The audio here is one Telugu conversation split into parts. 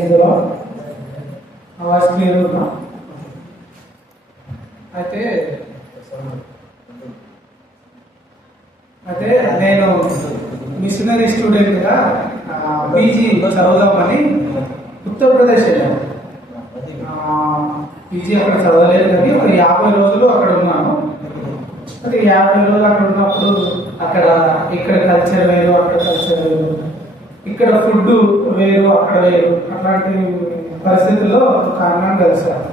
ఇందులో ఆవాస్ క్లియర్ అయితే అయితే నేను మిషనరీ స్టూడెంట్గా పీజీ చదువుదామని ఉత్తరప్రదేశ్ వెళ్ళాను. పీజీ అక్కడ చదవలేదు కానీ ఒక యాభై రోజులు అక్కడ ఉన్నాను. అది యాభై రోజులు అక్కడ ఉన్నప్పుడు అక్కడ ఇక్కడ కల్చర్ వేరు అక్కడ కల్చర్ వేరు. ఇక్కడ ఫుడ్ వేరు అక్కడ వేరు అట్లాంటి పరిస్థితుల్లో ఒక అన్నం కలిసాను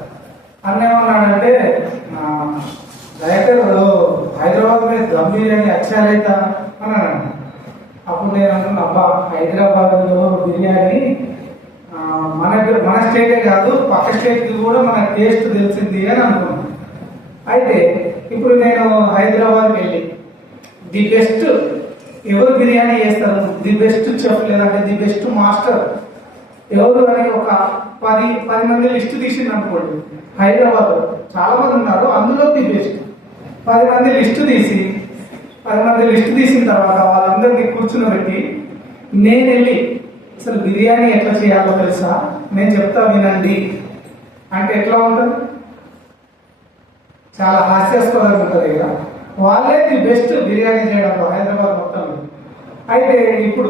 అన్న ఏమన్నాడంటే డైరెక్టర్ హైదరాబాద్ మీద దమ్ బిర్యానీ అచ్చారైతా అన్నాడు అప్పుడు నేను అనుకున్నా అబ్బా హైదరాబాద్లో బిర్యానీ మన మన స్టేటే కాదు పక్క స్టేట్కి కూడా మన టేస్ట్ తెలిసింది అని అనుకున్నాను. అయితే ఇప్పుడు నేను హైదరాబాద్కి వెళ్ళి ది బెస్ట్ ఎవరు బిర్యానీ చేస్తారు? ది బెస్ట్ చెఫ్ లేదంటే ది బెస్ట్ మాస్టర్. ఎవరు అని ఒక పది పది మంది లిస్ట్ తీసింది అనుకోండి. హైదరాబాద్ చాలా మంది ఉన్నారు అందులో ది బెస్ట్. పది మంది లిస్ట్ తీసి పది మంది లిస్ట్ తీసిన తర్వాత వాళ్ళందరినీ కూర్చునబెట్టి నేను వెళ్ళి అసలు బిర్యానీ ఎట్లా చేయాలో తెలుసా? నేను చెప్తా వినండి. అంటే ఎట్లా ఉంటుంది? చాలా హాస్యాస్పదంగా ఉంటుంది కదా. వాళ్ళే ది బెస్ట్ బిర్యానీ చేయడంలో హైదరాబాద్ మొత్తంలో. అయితే ఇప్పుడు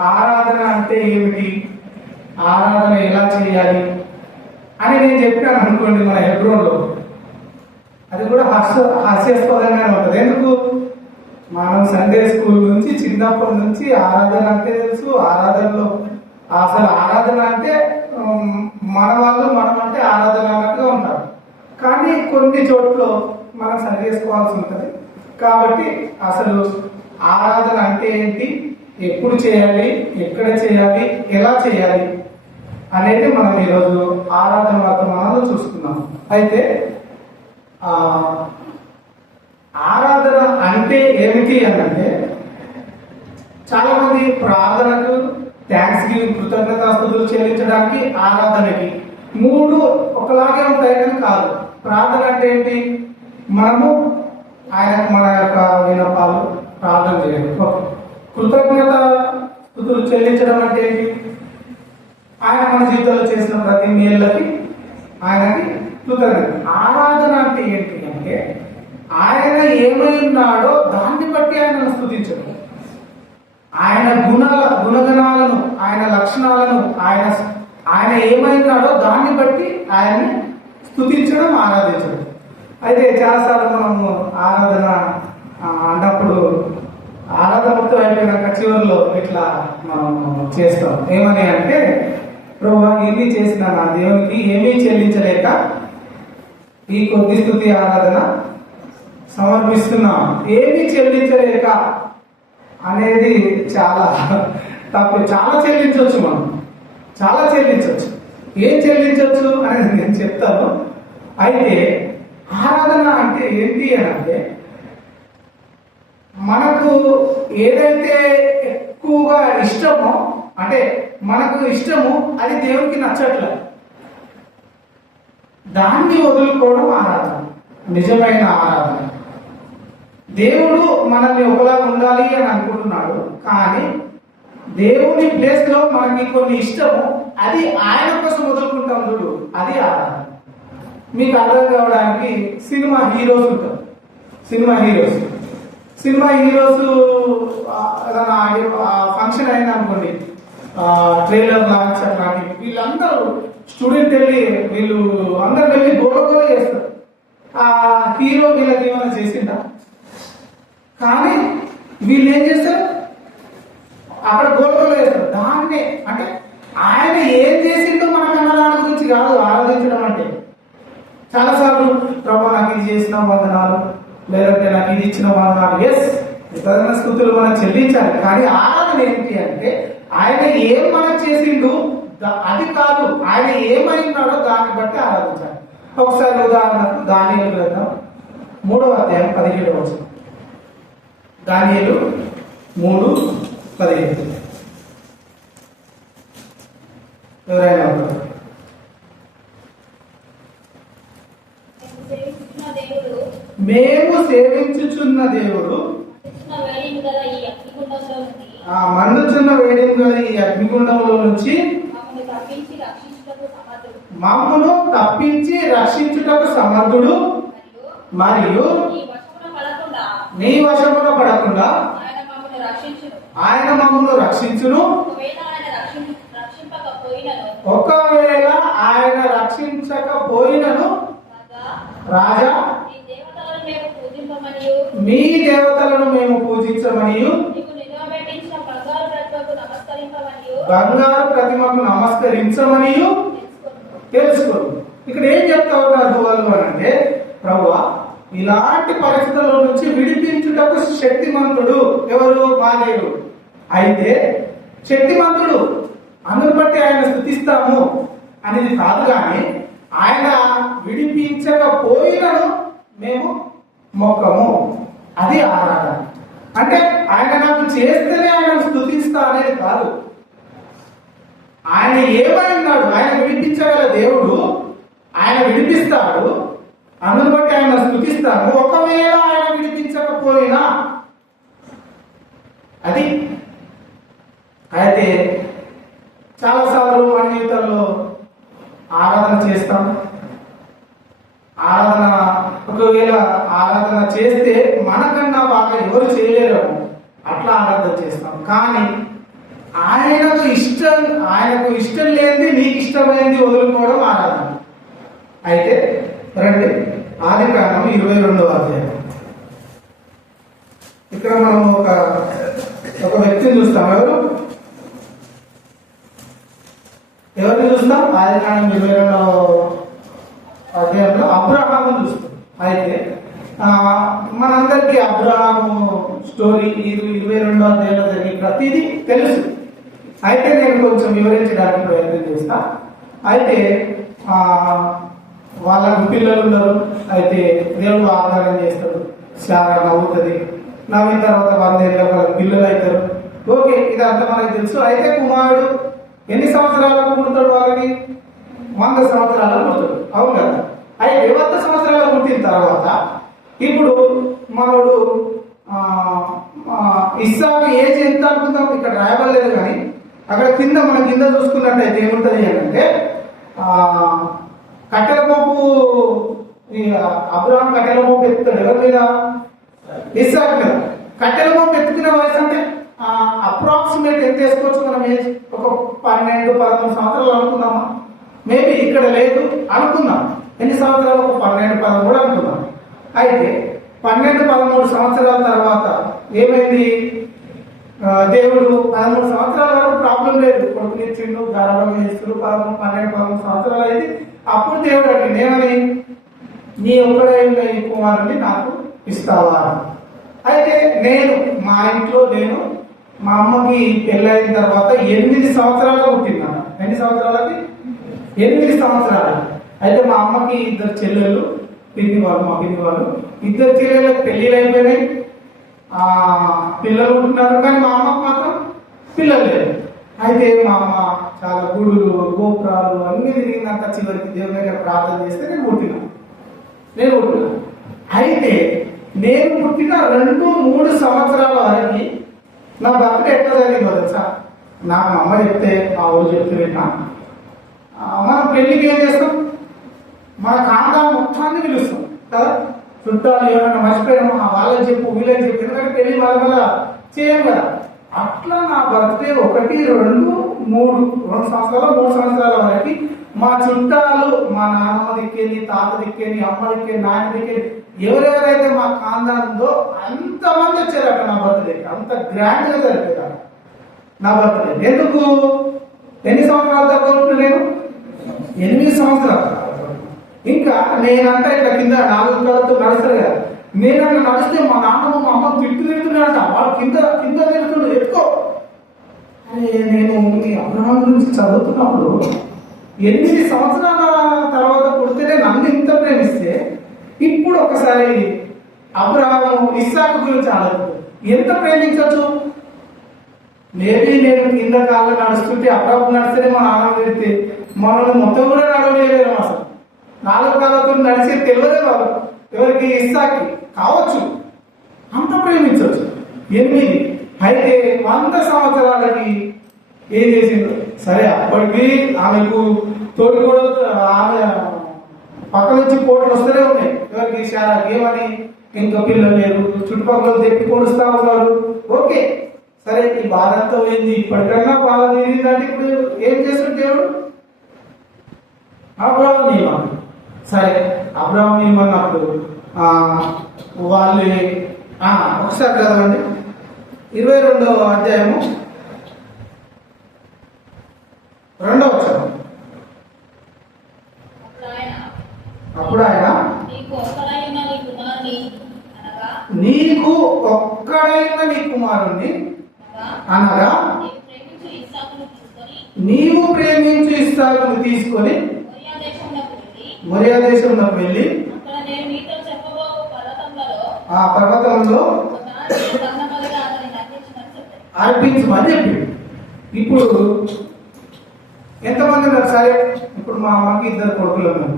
ఆరాధన అంటే ఏమిటి? ఆరాధన ఎలా చేయాలి? అని నేను చెప్పాను అనుకోండి మన హెబ్రోన్లో. అది కూడా హాస్య హాస్యాస్పదంగానే ఉంటుంది. ఎందుకు? మనం సండే స్కూల్ నుంచి చిన్నప్పటి నుంచి ఆరాధన అంటే తెలుసు. ఆరాధనలో అసలు ఆరాధన అంటే మన వాళ్ళు మనం అంటే ఆరాధన అన్నట్టుగా ఉంటారు. కానీ కొన్ని చోట్ల మనం సరి చేసుకోవాల్సి ఉంటుంది. కాబట్టి అసలు ఆరాధన అంటే ఏంటి? ఎప్పుడు చేయాలి? ఎక్కడ చేయాలి? ఎలా చేయాలి? అనేది మనం ఈరోజు ఆరాధన వర్తమానాలు చూసుకున్నాం అయితే ఆరాధన అంటే ఏమిటి అంటే చాలా మంది ప్రార్థనకు థ్యాంక్స్ గివింగ్ కృతజ్ఞతాస్తుతులు చెల్లించడానికి ఆరాధనకి మూడు ఒకలాగే ఉంటాయి కానీ కాదు. ప్రార్థన అంటే ఏంటి? మనము ఆయనకు మన యొక్క వినపాలు ప్రార్థన చేయాలి కృతజ్ఞత స్థుతులు చెల్లించడం అంటే ఏంటి? ఆయన మన జీవితంలో చేసిన ప్రతి మేళ్ళకి ఆయనకి కృతజ్ఞత. ఆరాధన అంటే ఏంటి అంటే ఆయన ఏమై ఉన్నాడో దాన్ని బట్టి ఆయనను స్థుతించడం. ఆయన గుణాల గుణగణాలను ఆయన లక్షణాలను ఆయన ఆయన ఏమైనాడో దాన్ని బట్టి ఆయన్ని స్థుతించడం ఆరాధించడం. అయితే చాలాసార్లు మనము ఆరాధన అన్నప్పుడు ఆరాధన మొత్తం అయిపోయినాక చివరిలో ఇట్లా మనం చేస్తాం? ఏమని అంటే ప్రభు ఇన్ని చేసిన నా దేవునికి ఏమీ చెల్లించలేక ఈ కొద్ది స్థుతి ఆరాధన సమర్పిస్తున్నాం. ఏమీ చెల్లించలేక అనేది చాలా తప్పు. చాలా చెల్లించవచ్చు మనం. చాలా చెల్లించవచ్చు. ఏం చెల్లించవచ్చు అనేది నేను చెప్తాను. అయితే ఆరాధన అంటే ఏంటి అని అంటే మనకు ఏదైతే ఎక్కువగా ఇష్టమో అంటే మనకు ఇష్టము అది దేవునికి నచ్చట్లేదు దాన్ని వదులుకోవడం ఆరాధన. నిజమైన ఆరాధన. దేవుడు మనల్ని ఒకలా ఉండాలి అని అనుకుంటున్నాడు కానీ దేవుని ప్లేస్లో మనకి కొన్ని ఇష్టము అది ఆయన కోసం వదులుకుంటాం చూడు అది ఆరాధన. మీకు అర్థం కావడానికి సినిమా హీరోస్ ఉంటారు. Cinema heroes. Cinema heroes function అయింది అనుకోండి ట్రైలర్ లాంచ్ అట్లాంటి వీళ్ళందరూ స్టూడెంట్ వెళ్ళి వీళ్ళు అందరు వెళ్ళి గోల చేస్తారు. ఆ హీరో వీళ్ళకి ఏమైనా చేసిందా? కానీ వీళ్ళు ఏం చేస్తారు? అక్కడ గోలగోల చేస్తారు. దాన్నే అంటే ఆయన ఏం చేసిందో మనకు అన్న దాని గురించి కాదు ఆలోచించడం అంటే. చాలాసార్లు ప్రభా నాకు ఇది చేసిన వందనాలు లేదంటే నాకు ఇది ఇచ్చిన వందనాలు. ఎస్ ఇతర స్థుతులు మనం చెల్లించాలి. కానీ ఆరాధన ఏంటి అంటే ఆయన ఏం మనం చేసిండు అది కాదు. ఆయన ఏమైనాడో దాన్ని బట్టి ఆరాధించాలి. ఒకసారి ఉదాహరణకు దానియలు గ్రంథం మూడవ అధ్యాయం పదిహేడు వచ్చిన దానియలు మూడు పదిహేడు. ఎవరైనా ఉంటారు సేవించిన దేవుడు మేము సేవించుచున్న దేవుడు. ఆ మండుచున్న వేడిని గల ఈ అగ్నిగుండంలో నుంచి మమ్మను తప్పించి రక్షించుటకు సమర్థుడు. మరియు నీ వశమున పడకుండా ఆయన మమ్మల్ని రక్షించును. ఆయన మమ్మను రక్షించును. ఒకవేళ ఆయన రక్షించకపోయినను రాజా మీ దేవతలను మేము పూజించమనియు. నిలవబెట్టించిన బంగారు ప్రతిమకు నమస్కరించమనియు. తెలుసుకున్నాను తెలుసుకో. ఇక్కడ ఏం చెప్తా ఉన్నారు వాళ్ళు అని అంటే ప్రభువా ఇలాంటి పరిస్థితుల నుంచి విడిపించుటకు శక్తిమంతుడు ఎవరు? మాదేవుడు అయితే శక్తిమంతుడు అందుని బట్టి ఆయన స్థుతిస్తాము అనేది కాదు కానీ ఆయన విడిపించకపోయినను మేము మొక్కము. అది ఆరాధన. అంటే ఆయన నాకు చేస్తేనే ఆయన స్థుతిస్తా అనేది కాదు. ఆయన ఏమైనాడు ఆయన విడిపించగల దేవుడు ఆయన విడిపిస్తాడు. అందుని బట్టి ఆయన స్థుతిస్తాము. ఒకవేళ ఆయన విడిపించకపోయినా అది అయితే చాలాసార్లు మన జీవితంలో ఆరాధన చేస్తాం. ఆరాధన ఒకవేళ ఆరాధన చేస్తే మనకన్నా బాగా ఎవరు చేయలేరు. అట్లా ఆరాధన చేస్తాం. కానీ ఆయనకు ఇష్టం ఆయనకు ఇష్టం లేనిది నీకు ఇష్టమైనది వదులుకోవడం ఆరాధన. అయితే రండి ఆది కారణం ఇరవై రెండవ అధ్యాయం. ఇక్కడ మనం ఒక ఒక వ్యక్తిని చూస్తాం. ఎవరు? ఎవరిని చూస్తాం ఆది కాండం ఇరవై రెండవ అధ్యాయంలో అబ్రహాము చూస్తాం అయితే మనందరికీ అబ్రహాము స్టోరీ ఇది ఇరవై రెండో అధ్యాయంలో జరిగే ప్రతిదీ తెలుసు. అయితే నేను కొంచెం వివరించడానికి ప్రయత్నం చేస్తా. అయితే వాళ్ళకు పిల్లలు ఉండరు అయితే దేవుడు వాగ్దానం చేస్తాడు. చాలా నవ్వుతుంది. నవ్విన తర్వాత వందేళ్ళ వాళ్ళకి పిల్లలు అవుతారు. ఓకే ఇదంతా మనకు తెలుసు. అయితే కుమారుడు ఎన్ని సంవత్సరాలకు పుడతాడు వాళ్ళకి? వంద సంవత్సరాలకు పుడతాడు. అవును కదా? అయితే వంద సంవత్సరాలు పుట్టిన తర్వాత ఇప్పుడు మనోడు ఇస్సాకు ఏజ్ ఎంత అనుకుందాం? ఇక్కడ రాయబడలేదు కానీ అక్కడ కింద మన కింద చూసుకున్నట్టయితే ఏముంటుంది అని అంటే కట్టెల పోపు అబ్రాహం కట్టెల పోపు ఎత్తుతాడు ఎవరి మీద? ఇస్సాకు మీద. కట్టెల పోపు అప్రాక్సిమేట్ ఎంత వేసుకోవచ్చు మనం ఏజ్ ఒక పన్నెండు పదమూడు సంవత్సరాలు అనుకుందామా? మేబీ ఇక్కడ లేదు అనుకుందాం. ఎన్ని సంవత్సరాలు? ఒక పన్నెండు పదమూడు అనుకుందాం. అయితే పన్నెండు పదమూడు సంవత్సరాల తర్వాత ఏమైంది? దేవుడు పదమూడు సంవత్సరాల వరకు ప్రాబ్లం లేదు. కొడుకునిచ్చిండు గర్భం చేస్తున్నారు పదమూడు పన్నెండు పదమూడు సంవత్సరాలు అయితే అప్పుడు దేవుడు అంటే నేనని నీ ఒక్కడే కుమారుని నాకు ఇస్తావా? అయితే నేను మా ఇంట్లో నేను మా అమ్మకి పెళ్ళైన తర్వాత ఎనిమిది సంవత్సరాలు పుట్టినాను ఎన్ని సంవత్సరాలకి ఎనిమిది సంవత్సరాలు. అయితే మా అమ్మకి ఇద్దరు చెల్లెళ్ళు పిన్ని వాళ్ళు మా పిన్ని వాళ్ళు ఇద్దరు చెల్లెళ్ళకి పెళ్ళిళ్ళు అయిపోయినాయి. ఆ పిల్లలు ఉంటున్నారు కానీ మా అమ్మకు మాత్రం పిల్లలు లేరు. అయితే మా అమ్మ చాలా గుడులు గోపురాలు అన్ని తిరిగినాక చివరికి దేవుని దగ్గర ప్రార్థన చేస్తే నేను పుట్టినా. నేను పుట్టినా. అయితే నేను పుట్టిన రెండు మూడు సంవత్సరాల వరకు నా భర్త ఎట్లా జరిగిందో తెలుసా? నా అమ్మ చెప్తే మా ఊరు చెప్తే విన్నా. మనం పెళ్ళికి ఏం చేస్తాం? మన కాండాలు మొత్తాన్ని పిలుస్తాం కదా? చుట్టాలు ఏమైనా మర్చిపోయాము ఆ వాళ్ళకి చెప్పు వీళ్ళకి చెప్పు. ఎందుకంటే పెళ్ళి వాళ్ళ వల్ల చేయం కదా. అట్లా నా బర్త్డే ఒకటి రెండు మూడు రెండు సంవత్సరాలు మూడు సంవత్సరాల వరకు మా చుట్టాలు మా నాన్నమ్మ దిక్కేది తాత దిక్కేది అమ్మ దిక్కేది నాయన దిక్కేది ఎవరెవరైతే మా ఖాందాన్ ఉందో అంతమంది వచ్చారు అక్కడ నా బర్త్డేకి అంత గ్రాండ్గా జరిపేదాన్ని నా బర్త్డే. ఎందుకు? ఎన్ని సంవత్సరాలు తక్కువ నేను? ఎనిమిది సంవత్సరాలు ఇంకా నేనంతా ఇట్లా కింద నాలుగు కాలతో నడుస్తారు కదా. నేను నడిస్తే మా నాన్నమ్మ మా అమ్మ తిట్టు తిడుతున్నాడట వాళ్ళు కింద కింద తిడుతుండ్రు. ఎత్తుకో. అరే నేను మీ అబ్రహాం గురించి చదువుతున్నప్పుడు ఎనిమిది సంవత్సరాల తర్వాత పుడితేనే నన్ను ఇంత ప్రేమిస్తే ఇప్పుడు ఒకసారి అబ్రహాము ఇస్సాకు గురించి ఆలోచన ఎంత ప్రేమించవచ్చు మేబీ నేను కింద కాళ్ళు నడుస్తుంటే అప్పుడప్పుడు నడిస్తేనే మన ఆనందైతే మనల్ని మొత్తం కూడా నడవలేరు అసలు. నాలుగు కాళ్ళతో నడిచే తెలియదు వాళ్ళు. ఎవరికి? ఇస్తాకి కావచ్చు. అంత ప్రేమించవచ్చు ఎనిమిది. అయితే వంద సంవత్సరాలకి ఏం చేసింది సరే అప్పటికి ఆమెకు తోటి కూడా ఆమె పక్క నుంచి కోట్లు వస్తూనే ఉన్నాయి. ఎవరికి శారాకి ఏమని? ఇంకా పిల్లలు లేరు. చుట్టుపక్కల తెప్పి పొడుస్తా ఉన్నారు. ఓకే. సరే ఈ బాధ అంతా పోయింది. ఇప్పటికన్నా బాధ తీరిందంటే ఇప్పుడు ఏం చేస్తుంటే దేవుడు? అబ్రాహం నియమం. సరే అబ్రాహం నియమం అన్నప్పుడు వాళ్ళు ఒకసారి చదవండి. ఇరవై రెండవ అధ్యాయము. రెండవ చదవం అప్పుడు ఆయన అప్పుడు ఆయన నీకు ఒక్కడైన నీ కుమారుణ్ణి అనగా? నీవు ప్రేమించు తీసుకొని ఇస్తాను తీసుకొని మొరియా దేశంలోకి వెళ్ళి ఆ పర్వతంలో అర్పించమని చెప్పి ఇప్పుడు ఎంతమంది ఉన్నారు? సరే ఇప్పుడు మా అమ్మకి ఇద్దరు కొడుకులు ఉన్నారు.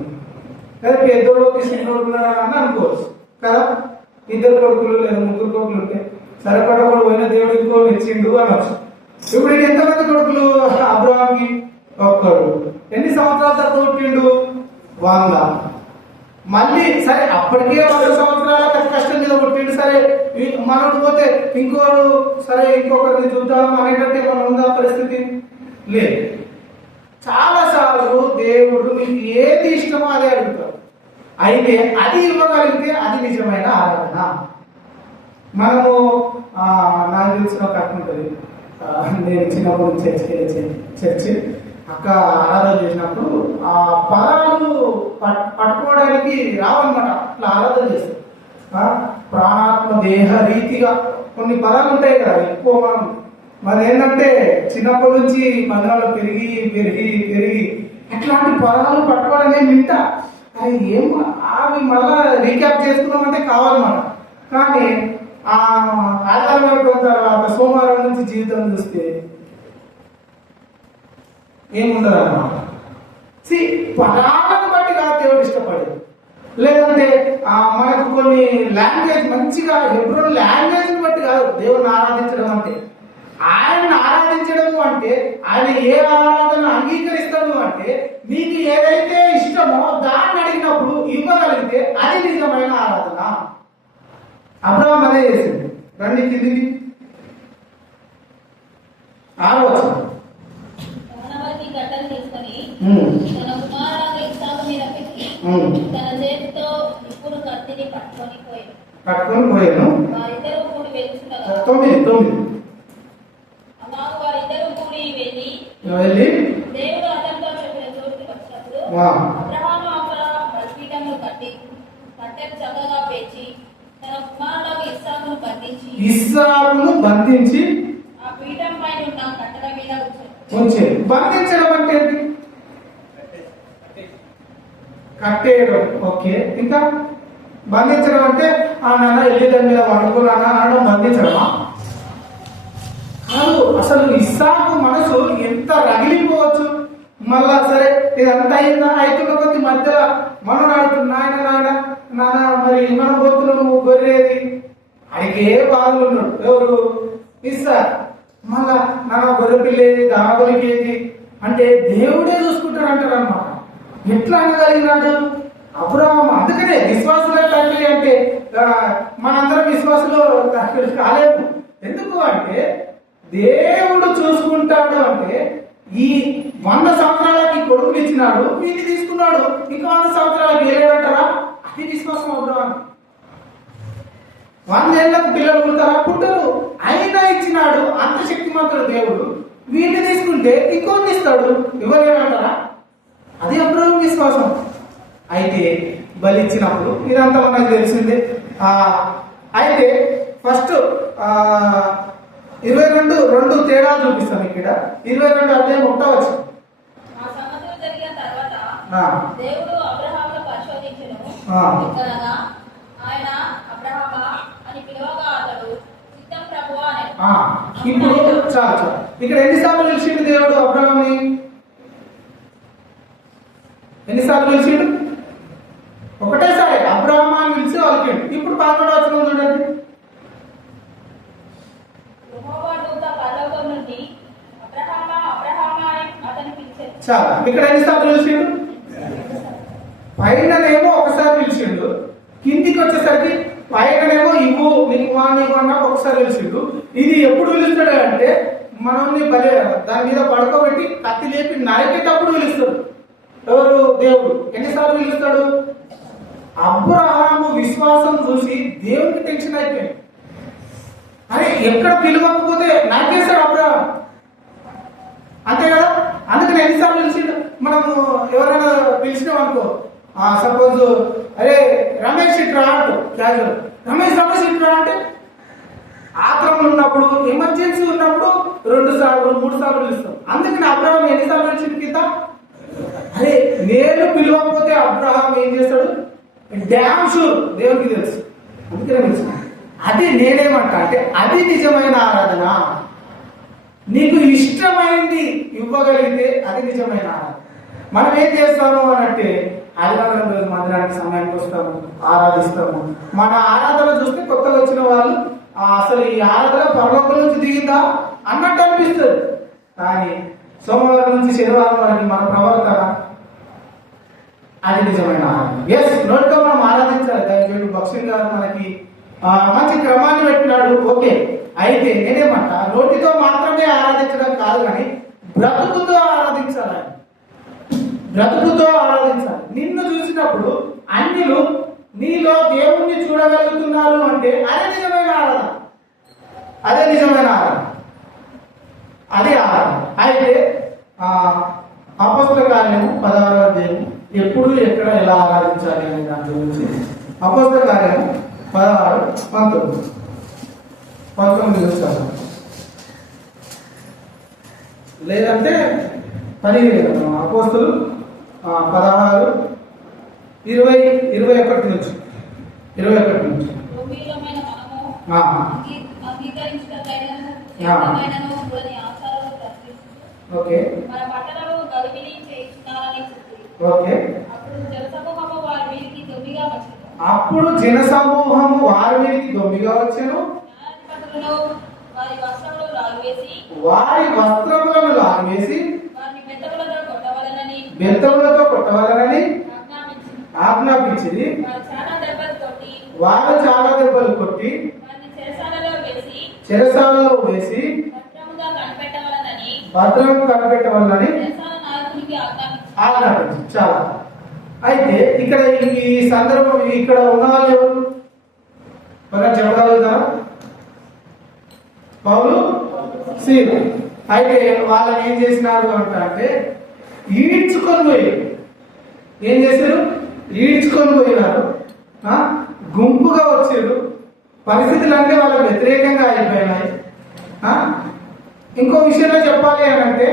లేదా పెద్దోడు అని అనుకోవచ్చు కదా ఇద్దరు కొడుకులు లేదా ముగ్గురు కొడుకులు ఉంటే సరే పడకూడదు పోయిన దేవుడు ఇంకో ఇచ్చిండు అనొచ్చు ఇప్పుడు ఎంతమంది కొడుకులు అబ్రాహాంకి ఒక్కడు ఎన్ని సంవత్సరాల తర్వాత పుట్టిండు వంద మళ్ళీ సరే అప్పటికే వంద సంవత్సరాల కష్టం మీద పుట్టిండు సరే ఈ మనోడు పోతే ఇంకోరు సరే ఇంకొకరిని చూద్దాం అనేటట్టు ఏమైనా ఉందా పరిస్థితి లేదు చాలాసార్లు దేవుడు మీకు ఏది ఇష్టమో అదే అడుగుతారు అయితే అది ఇవ్వగలిగితే అది నిజమైన ఆరాధన. మనము నాకు తెలిసిన ఒక అక్క ఉంటుంది. నేను చిన్నప్పుడు చర్చికి వెళ్ళి చర్చి అక్క ఆరాధన చేసినప్పుడు ఆ పదాలు పట్ పట్టుకోవడానికి రావన్నమాట. అట్లా ఆరాధన చేస్తారు ప్రాణాత్మ దేహ రీతిగా కొన్ని పదాలు ఉంటాయి కదా ఎక్కువ మనం మరి ఏంటంటే చిన్నప్పటి నుంచి మందిరాలు పెరిగి పెరిగి పెరిగి అట్లాంటి పదాలు పట్టుకోవడం నేను వింటా ఏం అవి మళ్ళా రీక్యాప్ చేసుకున్నామంటే మనం. కానీ ఆ ఆధారం అయిపోయిన తర్వాత సోమవారం నుంచి జీవితం చూస్తే ఏముండదు అన్నమాట సి పదాలను బట్టి కాదు దేవుడు ఇష్టపడేది. లేదంటే మనకు కొన్ని లాంగ్వేజ్ మంచిగా ఎప్పుడు లాంగ్వేజ్ని బట్టి కాదు. దేవుడిని ఆరాధించడం అంటే. ఆయన్ని ఆరాధించడము అంటే ఆయన ఏ ఆరాధన అంగీకరిస్తాడు అంటే నీకు ఏదైతే ఇష్టమో దాన్ని అడిగినప్పుడు ఇవ్వగలిగితే అది నిజమైన ఆరాధన. అబ్రహం అదే చేసింది. రండి కిందికి. ఆలోచన దహనబలికి గడ్డలు తీసుకొని ఉమ్, తన కుమారుడు ఇస్సాకు మీద పెట్టి ఉమ్. తన చేతితో ఇప్పుడు కత్తిని పట్టుకొని పోయాను. తొమ్మిది తొమ్మిది అలాగ వారిద్దరూ కూడి వెళ్ళి వెళ్ళి దేవుడు అతనితో చెప్పిన చోటుకి వచ్చినప్పుడు వా. అబ్రహాము అక్కడ బలిపీఠంలో కట్టి కట్టెలు చక్కగా పేర్చి తన కుమారుడు ఇస్సాకును బంధించి ఇస్సాకును బంధించి ఆ పీఠం పైన ఉన్న కట్టెల మీద ఉంచాడు ఉంచారు బంధించడం అంటే ఏంటి? కట్టేయడం. ఓకే. ఇంకా బంధించడం అంటే ఆ నాన్న ఎల్లిదండ మీద వండుకున్నానా అనడం బంధించడమా? కాదు. అసలు ఇస్సాకు మనసు ఎంత రగిలిపోవచ్చు? మళ్ళా సరే ఇదంతా అయిందా? అవుతున్న కొద్ది మధ్యలో మనం ఆడుతున్నా నాయన నాయన నాన్న మరి మనం పోతున్నాము గొర్రెది. అడిగే బాధలు ఉన్నాడు. ఎవరు? ఇస్సా మళ్ళా నా గొర్రెపిల్లేది పిల్లేది అంటే దేవుడే చూసుకుంటాడు అంటారు అనమాట ఎట్లా అనగలిగినాడు అబ్రహం అందుకనే విశ్వాసుల తండ్రి అంటే మనందరం విశ్వాసులు కాలేదు ఎందుకు అంటే దేవుడు చూసుకుంటాడు అంటే ఈ వంద సంవత్సరాలకి కొడుకులు ఇచ్చినాడు వీడిని తీసుకున్నాడు. ఇంకా వంద సంవత్సరాలకి వెళ్ళాడంటారా? అది విశ్వాసం అబ్రహానికి వందేళ్ళకు పిల్లలు పుడతారా? పుట్టరు. అయినా ఇచ్చినాడు అంత శక్తిమంతుడు దేవుడు. వీడిని తీసుకుంటే ఇంకొన్ని ఇస్తాడు ఇవ్వలేడంటారా అది అబ్రహం విశ్వాసం. అయితే బలి ఇచ్చినప్పుడు ఇదంతా మనకు తెలిసిందే. ఆ, అయితే ఫస్ట్ ఆ, ఇరవై రెండు రెండు తేడాలు చూపిస్తాను ఇక్కడ. ఇరవై రెండు అధ్యాయం ఆ. దేవుడు అబ్రహామును పరిశోధించెను. ఆయన అబ్రహామా ఇప్పుడు చాలు చాలు ఇక్కడ ఎన్నిసార్లు పిలిచిండు దేవుడు అబ్రహాంని ఎన్నిసార్లు పిలిచిండు? ఒకటేసారి అబ్రహం అని పిలిచి వాళ్ళకి ఇప్పుడు పదకొండు వచ్చిన చూడండి. అబ్రహామా అబ్రహామా చాలా. ఇక్కడ ఎన్నిసార్లు పిలిచిండు? పైననేమో ఒకసారి పిలిచిండు కిందికి వచ్చేసరికి పైననేమో మా నీకు వా ఒకసారి వెలిసిండు. ఇది ఎప్పుడు వెలుస్తాడు అంటే మనల్ని బలి దాని మీద పడుకోబెట్టి కత్తి లేపి నరికేటప్పుడు పిలుస్తాడు ఎవరు? దేవుడు. ఎన్నిసార్లు పిలుస్తాడు అబ్రహాము విశ్వాసం చూసి దేవుడికి టెన్షన్ అయిపోయింది. అరే ఎక్కడ పిలవకపోతే నరికేస్తాడు అబ్రహాం. అంతే కదా? అందుకని ఎన్నిసార్లు పిలిచిండు మనము ఎవరైనా పిలిచినాం అనుకో సపోజ్ అరే రమేష్ ఇట్రా అంటూ క్యాజువల్ రమేష్ రమేష్ అంటే ఆక్రమణ ఉన్నప్పుడు ఎమర్జెన్సీ ఉన్నప్పుడు రెండు సార్లు మూడు సార్లు పిలుస్తాం. అందుకని అబ్రహాం ఎన్నిసార్లు పిలిచింది కింద అరే నేను పిలవకపోతే అబ్రహం ఏం చేస్తాడు? డ్యామ్ షూర్ దేవునికి తెలుసు. అందుకనే పిలిచిన. అది నేనేమంట అంటే అది నిజమైన ఆరాధన. నీకు ఇష్టమైంది ఇవ్వగలిగితే అది నిజమైన ఆరాధన. మనం ఏం చేస్తాము అని అంటే ఆదివారం రోజు మందిరానికి సమయానికి వస్తాము ఆరాధిస్తాము. మన ఆరాధన చూస్తే కొత్తగా వచ్చిన వాళ్ళు అసలు ఈ ఆరాధన పరలోకం నుంచి దిగిందా? అన్నట్టు అనిపిస్తుంది. కానీ సోమవారం నుంచి శనివారం వరకు మన ప్రవర్తన అది నిజమైన ఆరాధన. ఎస్ నోటితో మనం ఆరాధించాలి. దయచేసి భక్తులు గారు మనకి మంచి క్రమాన్ని పెట్టినాడు. ఓకే. అయితే నేనేమంట? నోటితో మాత్రమే ఆరాధించడం కాదు కానీ బ్రతుకుతో ఆరాధించాలి ఆయన. బ్రతుకుతో ఆరాధించాలి. నిన్ను చూసినప్పుడు అన్యులు నీలో దేవుణ్ణి చూడగలుగుతున్నారు అంటే అదే నిజమైన ఆరాధన. అదే నిజమైన ఆరాధన. అదే ఆరాధన. అయితే ఆ కార్యము పదహారవ అధ్యాయం ఎప్పుడు ఎక్కడ ఎలా ఆరాధించాలి అనే దాని గురించి అపస్తుల కార్యము పదహారు పంతొమ్మిది. పంతొమ్మిది చూస్తాను లేదంటే పదిహేను అపోస్తులు పదహారు ఇరవై ఇరవై ఒకటి నుంచి. ఇరవై ఒకటి నుంచి. ఓకే. ఓకే. అప్పుడు జన సమూహము వారి మీదకి దొమ్మిగా వచ్చాను. వారి వస్త్రములను లాగేసి వారిని కొట్టవలనని బెత్తములతో కొట్టవాలని ఆజ్ఞాపించింది. వారు చాలా దెబ్బలు కొట్టి చెరసాలలో వేసి భద్రం కనిపెట్టవాలని ఆజ్ఞాపించింది. ఆజ్ఞాపించింది. చాలా. అయితే ఇక్కడ ఈ- సందర్భం ఇక్కడ ఉన్న వాళ్ళు ఎవరు? మనం చెప్పగలుగుతారా? పౌలు సీలు అయితే వాళ్ళని ఏం చేసినారు అంటే ఈడ్చుకొని పోయి ఏం చేశారు? ఈడ్చుకొని పోయినారు. గుంపుగా వచ్చారు. పరిస్థితులు అంటే వాళ్ళకి వ్యతిరేకంగా అయిపోయినాయి. ఇంకో విషయంలో చెప్పాలి అని అంటే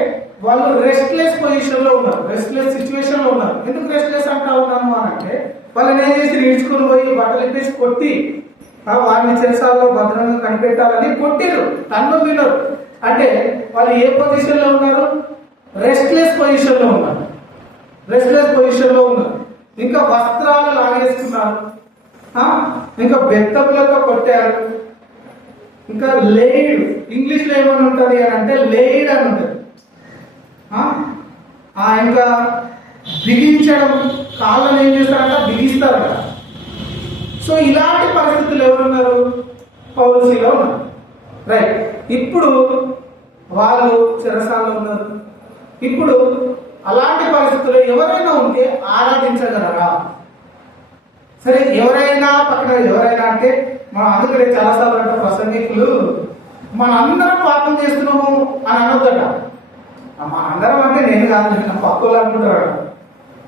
వాళ్ళు రెస్ట్లెస్ పొజిషన్లో ఉన్నారు. రెస్ట్లెస్ సిచ్యువేషన్లో ఉన్నారు. ఎందుకు రెస్ట్లెస్ అంటా ఉన్నాను అని అంటే వాళ్ళని ఏం చేసి ఈడ్చుకొని పోయి బట్టలు ఇప్పేసి కొట్టి వారిని చెరసాల్లో భద్రంగా కనిపెట్టాలని కొట్టిరు. తన్ను వినరు అంటే వాళ్ళు ఏ పొజిషన్లో ఉన్నారు? రెస్ట్లెస్ పొజిషన్లో ఉన్నారు రెస్ట్లెస్ పొజిషన్లో ఉన్నారు ఇంకా వస్త్రాలు లాగేసుకున్నారు ఇంకా బెత్తములతో కొట్టారు. ఇంకా లేడ్ ఇంగ్లీష్లో ఏమని ఉంటుంది అని అంటే లేడ్ అని ఉంటుంది. ఇంకా బిగించడం కాళ్ళని ఏం చేస్తారంట? బిగిస్తారు సో ఇలాంటి పరిస్థితులు ఎవరున్నారు? పౌరసీలో ఉన్నారు. రైట్ ఇప్పుడు వాళ్ళు చెరసాల్లో ఉన్నారు. ఇప్పుడు అలాంటి పరిస్థితుల్లో ఎవరైనా ఉంటే ఆరాధించగలరా? సరే ఎవరైనా పక్కన ఎవరైనా అంటే మనం అందుకనే చాలాసార్లు అంటే ప్రసంగికులు మన అందరం పాపం చేస్తున్నాము అని అనొద్దట. మన అందరం అంటే నేను కాదు నా పక్కలు అనుకుంటారు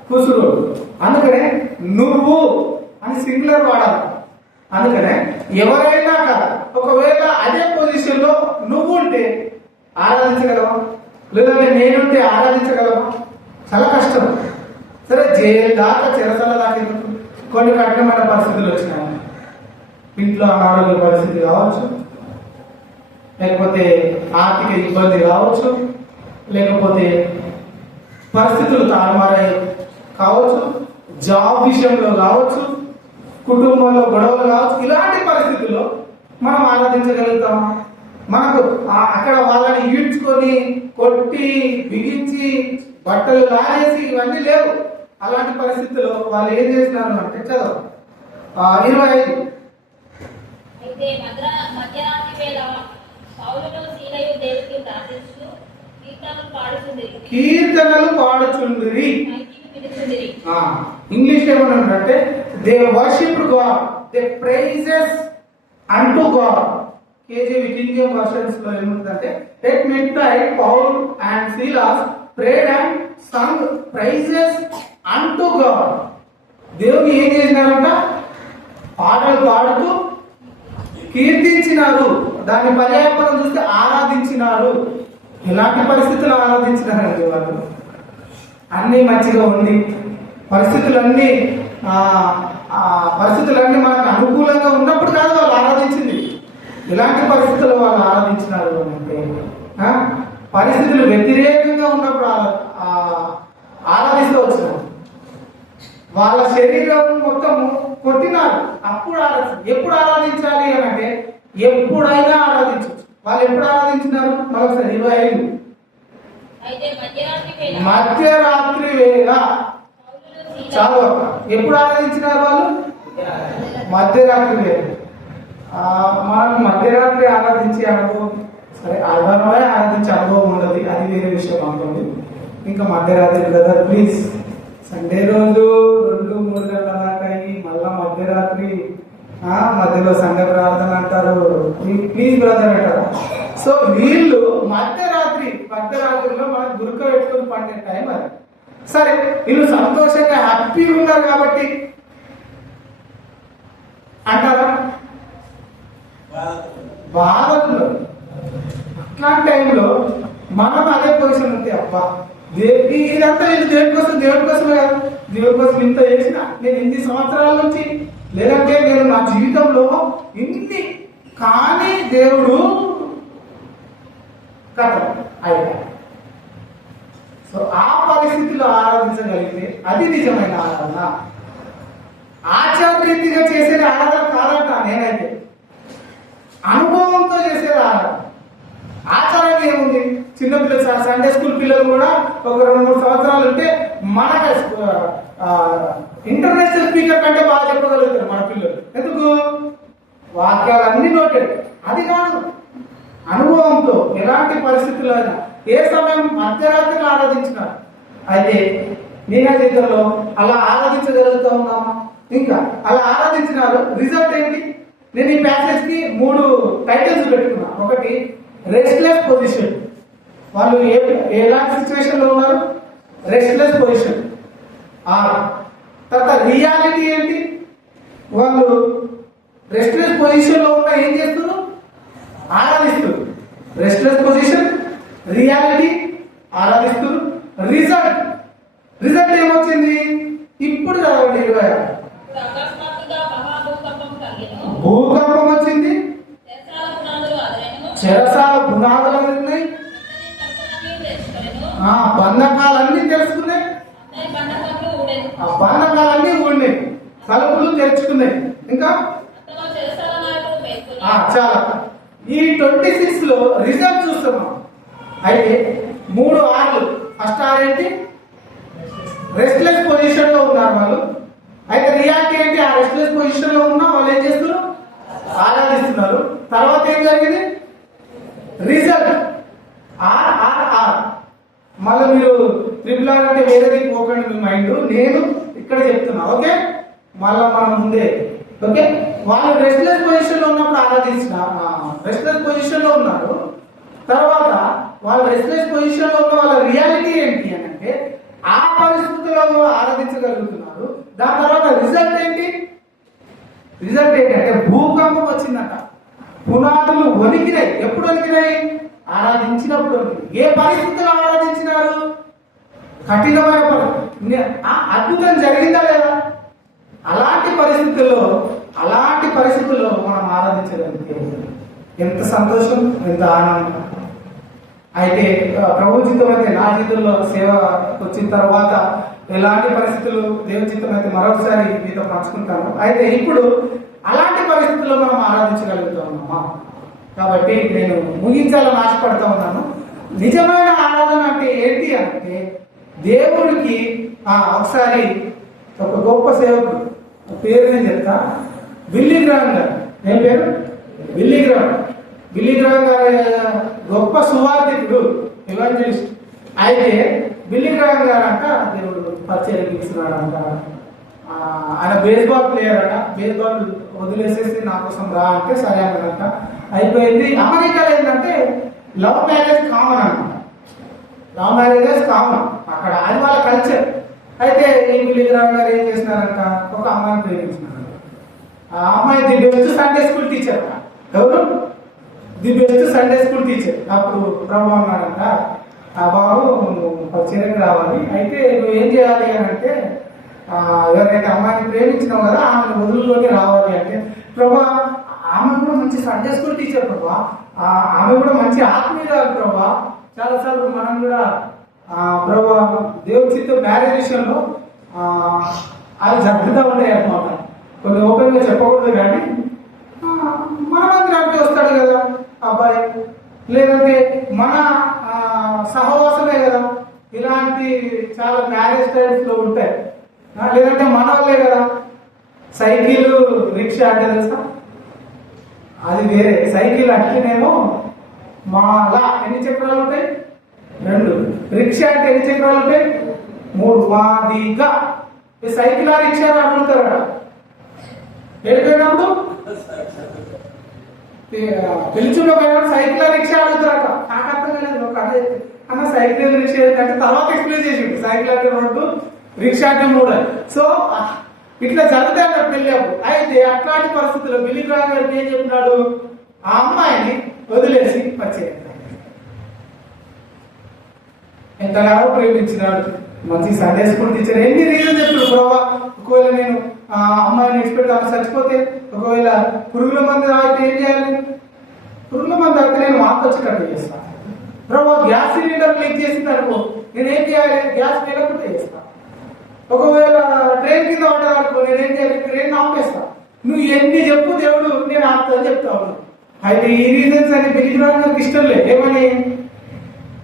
కూసురు. అందుకనే నువ్వు అని సింగులర్ వాడాలి. అందుకనే ఎవరైనా కాదు ఒకవేళ అదే పొజిషన్లో నువ్వు ఉంటే ఆరాధించగలవా? లేదంటే నేనుంటే ఆరాధించగలమా? చాలా కష్టం. సరే జైలు దాకా చెరసల దాకా కొన్ని కఠినమైన పరిస్థితులు వచ్చినాయి. ఇంట్లో అనారోగ్య పరిస్థితి కావచ్చు. లేకపోతే ఆర్థిక ఇబ్బంది కావచ్చు. లేకపోతే పరిస్థితులు తారుమారాయి కావచ్చు. జాబ్ విషయంలో కావచ్చు. కుటుంబంలో గొడవలు కావచ్చు. ఇలాంటి పరిస్థితుల్లో మనం ఆరాధించగలుగుతామా? మనకు అక్కడ వాళ్ళని ఈడ్చుకొని కొట్టి బిగించి బట్టలు లాగేసి ఇవన్నీ లేవు. అలాంటి పరిస్థితుల్లో వాళ్ళు ఏం చేసినారు అంటే చదవ ఇరవై ఐదు. అయితే మధ్య మధ్యరాత్రి వేళ పౌలును శీలయు దేవుడికి ప్రార్థిస్తూ కీర్తనలు పాడుచుండిరి. ఇంగ్లీష్ ఏమన్నాడంటే they worship God they praises అంటూ గాడ్ కేజీవి కింగ్ జేమ్ వర్షన్స్లో ఏముంటుందంటే at midnight Paul and Silas prayed and sung praises అంటూ గాడ్ దేవుని ఏం చేసినారంట? పాటలు పాడుతూ కీర్తించినారు. దాని పర్యాపరం చూస్తే ఆరాధించినారు. ఇలాంటి పరిస్థితులు ఆరాధించినారండి వాళ్ళు అన్నీ మంచిగా ఉంది. పరిస్థితులన్నీ ఆ పరిస్థితులన్నీ మనకు అనుకూలంగా ఉన్నప్పుడు కాదు వాళ్ళు ఆరాధించింది. ఇలాంటి పరిస్థితులు వాళ్ళు ఆరాధించినారు అంటే పరిస్థితులు వ్యతిరేకంగా ఉన్నప్పుడు ఆరాధిస్తూ వచ్చినారు. వాళ్ళ శరీరం మొత్తం కొట్టినారు. అప్పుడు ఆరాధి ఎప్పుడు ఆరాధించాలి అని అంటే ఎప్పుడైనా ఆరాధించవచ్చు. వాళ్ళు ఎప్పుడు ఆరాధించినారు? మరొకసారి ఇరవై ఐదు. మధ్యరాత్రి వేళ. చాలు ఎప్పుడు ఆరాధించినారు వాళ్ళు? మధ్యరాత్రి వేళ. మనం మధ్యరాత్రి ఆరాధించే అనుభవం సరే ఆదివారమే ఆరాధించే అనుభవం ఉండదు అది వేరే విషయం అవుతుంది. ఇంకా మధ్యరాత్రి బ్రదర్ ప్లీజ్ సండే రోజు రెండు మూడు గంటల దాకా అయ్యి మళ్ళా మధ్యరాత్రి మధ్యలో సంఘ ప్రార్థన అంటారు. ప్లీజ్ బ్రదర్ అంటారు? సో వీళ్ళు మధ్యరాత్రి మధ్యరాత్రిలో మనం గురుక పెట్టుకొని పండే టైం అది. సరే వీళ్ళు సంతోషంగా హ్యాపీగా ఉన్నారు కాబట్టి అంటారా? బాధలు. అట్లాంటి టైంలో మనం అదే పొజిషన్ ఉంటే అబ్బా దే- ఇదంతా ఇది దేవుడి కోసం దేవుడి కోసమే కదా. దేవుడి కోసం ఇంత చేసిన నేను ఇన్ని సంవత్సరాల నుంచి లేదంటే నేను నా జీవితంలో ఇన్ని కానీ దేవుడు కథ అయిపోయి సో ఆ పరిస్థితిలో ఆరాధించగలిగితే అది నిజమైన ఆరాధన. ఆచారరీతిగా చేసేది ఆరాధన కాదంట నేనైతే. అనుభవంతో చేసేది ఆచారం ఏముంది? చిన్న సార్ సండే స్కూల్ పిల్లలు కూడా ఒక రెండు మూడు సంవత్సరాలు ఉంటే మన ఇంటర్నేషనల్ స్పీకర్ కంటే బాగా చెప్పగలుగుతారు మన పిల్లలు. ఎందుకు? వాక్యాలన్నీ నోటెడ్. అది కాదు. అనుభవంతో ఎలాంటి పరిస్థితుల్లో అయినా ఏ సమయం మధ్యరాత్రి ఆరాధించిన అయితే నేనా జీవితంలో అలా ఆరాధించగలుగుతా ఉన్నామా ఇంకా అలా ఆరాధించినారు. రిజల్ట్ ఏంటి? నేను ఈ ప్యాసేజ్కి మూడు టైటిల్స్ పెట్టుకున్నా. ఒకటి రెస్ట్లెస్ పొజిషన్ వాళ్ళు ఏ ఎలాంటి సిచ్యువేషన్లో ఉన్నారు? Restless position are. తర్వాత రియాలిటీ ఏంటి? వాళ్ళు రెస్ట్లెస్ పొజిషన్లో ఉన్న ఏం చేస్తున్నారు? ఆరాధిస్తారు రెస్ట్లెస్ పొజిషన్ రియాలిటీ ఆరాధిస్తారు రిజల్ట్ రిజల్ట్ ఏమొచ్చింది? ఇప్పుడు చదవండి ఇరవై ఆరు. ఇప్పుడు అకస్మాత్తుగా మహాభూకంపం కలిగెను భూకంపం వచ్చింది చెరసాల పునాదులు అదరెను చెరసాల పునాదులు ఉన్నాయి ఆ బంధకాలన్నీ తెలుసుకున్నాయి. ఆ బంధకాలన్నీ ఉన్నాయి తలుపులు తెరుచుకున్నాయి. ఇంకా? చాలా. ఈ ట్వంటీ సిక్స్లో రిజల్ట్ చూస్తున్నాం. అయితే మూడు ఆర్లు. ఫస్ట్ ఆర్ ఏంటి? రెస్ట్లెస్ పొజిషన్లో ఉన్నారు వాళ్ళు. అయితే రియాలిటీ ఏంటి? ఆ రెస్ట్లెస్ పొజిషన్లో ఉన్నా వాళ్ళు ఏం చేస్తున్నారు? ఆరాధిస్తున్నారు. తర్వాత ఏం జరిగింది? రిజల్ట్. ఆర్ ఆర్ ఆర్ మళ్ళీ మీరు ట్రిపుల్ ఆర్ అంటే వేరేది పోకండి మీ మైండ్. నేను ఇక్కడ చెప్తున్నా ఓకే? మళ్ళా మనం ముందే. ఓకే? వాళ్ళు రెస్ట్లెస్ పొజిషన్లో ఉన్నప్పుడు ఆరాధించిన రెస్ట్లెస్ పొజిషన్లో ఉన్నారు. తర్వాత వాళ్ళు రెస్ట్లెస్ పొజిషన్లో ఉన్న వాళ్ళ రియాలిటీ ఏంటి అని అంటే ఆ పరిస్థితుల్లో ఆరాధించగలుగుతున్నారు. దాని తర్వాత రిజల్ట్ ఏంటి? రిజల్ట్ ఏంటంటే భూకంపం వచ్చిందట. పునాదులు వణికినాయి. ఎప్పుడు వణికినాయి? ఆరాధించినప్పుడు ఏ పరిస్థితుల్లో ఆరాధించినారు? కఠినమైన ఆ అద్భుతం జరిగిందా లేదా? అలాంటి పరిస్థితుల్లో అలాంటి పరిస్థితుల్లో మనం ఆరాధించడానికి ఎంత సంతోషం ఎంత ఆనందం. అయితే ప్రభు చిత్తం అయితే నా జీవితంలో సేవ వచ్చిన తర్వాత ఎలాంటి పరిస్థితులు దేవుని చిత్తం అయితే మరొకసారి మీతో పంచుకుంటాను. అయితే ఇప్పుడు అలాంటి పరిస్థితుల్లో మనం ఆరాధించగలుగుతా ఉన్నామా కాబట్టి నేను ముగించాలని ఆశపడతా ఉన్నాను. నిజమైన ఆరాధన అంటే ఏంటి అంటే దేవుడికి ఆ, ఒకసారి ఒక గొప్ప సేవకుడు పేరు నేను చెప్తా. విల్లి గ్రహం గారు ఏం పేరు? విల్లి గ్రహం. విల్లి గ్రహం గారు గొప్ప సువార్థికుడు ఇవాంజలిస్ట్ అయితే బిల్లి గ్రహం గారు అంట దేవుడు పరిచయం ఇస్తున్నాడు అంట ఆయన బేస్బాల్ ప్లేయర్ అంట. బేస్బాల్ వదిలేసేసి నా కోసం రా అంటే సరే అన్నదంట. అయిపోయింది. అమెరికాలో ఏంటంటే లవ్ మ్యారేజ్ కామన్ అనమాట లవ్ మ్యారేజెస్ కామన్ అక్కడ అది వాళ్ళ కల్చర్ అయితే ఈ బిల్లిగ్రామ్ గారు ఏం చేసినారంట ఒక అమ్మాయిని ప్రేమించినారు ఆ అమ్మాయి the best Sunday school teacher ఎవరు? The best Sunday school teacher అప్పుడు ప్రభు అన్నాడంట ఆ బాబు నువ్వు రావాలి. అయితే నువ్వు ఏం చేయాలి? అని అంటే ఎవరైతే అమ్మాయిని ప్రేమించినావు కదా ఆమెను వదులులోకి రావాలి అంటే ప్రభా ఆమె కూడా మంచి సండే స్కూల్ టీచర్ ప్రభా ఆమె కూడా మంచి ఆత్మీయురాలు ప్రభా. చాలాసార్లు మనం కూడా ఆ, ప్రభా దేవుడి చిత్త మ్యారేజ్ విషయంలో ఆ, అవి జరుగుతూ ఉంటాయి అన్నమాట. కొన్ని ఓపెన్గా చెప్పకూడదు కానీ ఆ, మన వస్తాడు కదా అబ్బాయి. లేదంటే మన సహవాసమే కదా. ఇలాంటి చాలా మ్యారేజ్ టైమ్స్లో ఉంటాయి. లేదంటే మన వాళ్ళే కదా. సైకిల్ రిక్షా అంటే తెలుసా? అది వేరే. సైకిల్ అట్లనేమో మాలా. ఎన్ని చక్రాలు ఉంటాయి? రెండు. రిక్షా అంటే ఎన్ని చక్రాలు ఉంటాయి? మూడు. మాదిగా సైకిల్ ఆ రిక్షా అని వెళ్ళిపోయినప్పుడు? పిలిచుండ పోయినప్పుడు సైకిల్ రిక్షా అడుగుతారట. నాకు అర్థం కాలేదు. ఒక అదే అన్న సైకిల్ రిక్షా ఏంటంటే తర్వాత ఎక్స్ప్లెయిన్ చేసిండు. సైకిల్ అంటే రెండు రిక్షాటం కూడా. సో ఇట్లా జరుగుతాయి అక్కడ పెళ్ళాము అయితే అట్లాంటి పరిస్థితుల్లో బిల్లి గ్రామ్ గారికి ఏం చెప్పినాడు ఆ అమ్మాయిని వదిలేసి వచ్చేయండి ఎంతగానో ప్రేమించినాడు. మంచి సందేశం కూడా టీచర్ ఎన్ని రీజన్ చెప్పాడు ప్రభా? ఒకవేళ నేను ఆ అమ్మాయిని ఎక్స్పెక్ట్ ఆమె చచ్చిపోతే ఒకవేళ పురుగుల మంది తాగితే ఏం చేయాలి? పురుగుల మంది తాగితే నేను వాంతి వచ్చేటట్టు చేస్తాను ప్రభా గ్యాస్ సిలిండర్ లీక్ చేసింది అనుకో నేను ఏం చేయాలి? గ్యాస్ పేలకుండా చేస్తాను ఒకవేళ ట్రైన్ కింద పడ్డాదనుకో నేను ఏం చేయాలి? ట్రైన్ ఆపేస్తా. నువ్వు ఎన్ని చెప్పు దేవుడు నేను ఆపుతా చెప్తా అయితే ఈ రీజన్స్ అని పిలిచినాడు నాకు ఇష్టం లేదు. ఏమని?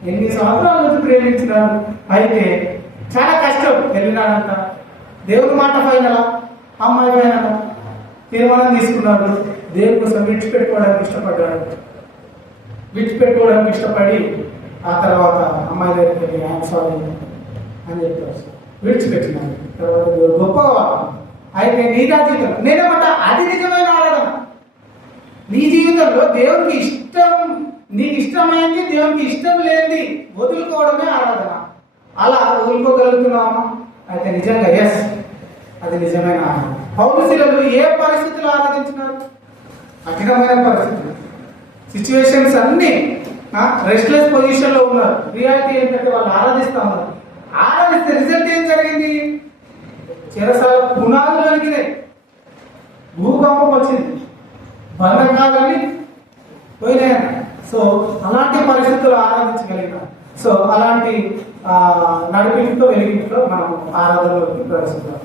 ఎన్ని సంవత్సరాల నుంచి ప్రేమించినాడు అయితే చాలా కష్టం వెళ్ళినాడంట దేవుడి మాట ఫైనలా? అమ్మాయి ఫైనలా? తీర్మానం తీసుకున్నాడు. దేవుడి కోసం విడిచిపెట్టుకోవడానికి ఇష్టపడ్డాడు. విడిచిపెట్టుకోవడానికి ఇష్టపడి ఆ తర్వాత అమ్మాయి దగ్గరికి వెళ్ళి ఆయన అని చెప్పారు విడిచిపెట్టినాడు తర్వాత గొప్పగా అయితే నీదా జీవితం నేనేమంట అది నిజమైన ఆరాధన. నీ జీవితంలో దేవునికి ఇష్టం నీకు ఇష్టమైంది దేవునికి ఇష్టం లేనిది వదులుకోవడమే ఆరాధన. అలా వదులుకోగలుగుతున్నామా అయితే నిజంగా ఎస్ అది నిజమైన ఆరాధన. పౌరశీలలు ఏ పరిస్థితులు ఆరాధించినారు? కఠినమైన పరిస్థితులు. సిచ్యువేషన్స్ అన్ని రెస్ట్లెస్ పొజిషన్లో ఉన్నారు. రియాలిటీ ఏంటంటే వాళ్ళు ఆరాధిస్తా ఉన్నారు. ఆరాధిస్తే రిజల్ట్ ఏం జరిగింది? చెరసాల పునాదులు కలిగినాయి భూకంపం వచ్చింది. బంధకాలన్నీ పోయినాయి సో అలాంటి పరిస్థితులు ఆరాధించగలిగినాం. సో అలాంటి నడిపింపుతో వెలిగింపుతో మనం ఆరాధనలోకి ప్రవేశిద్దాం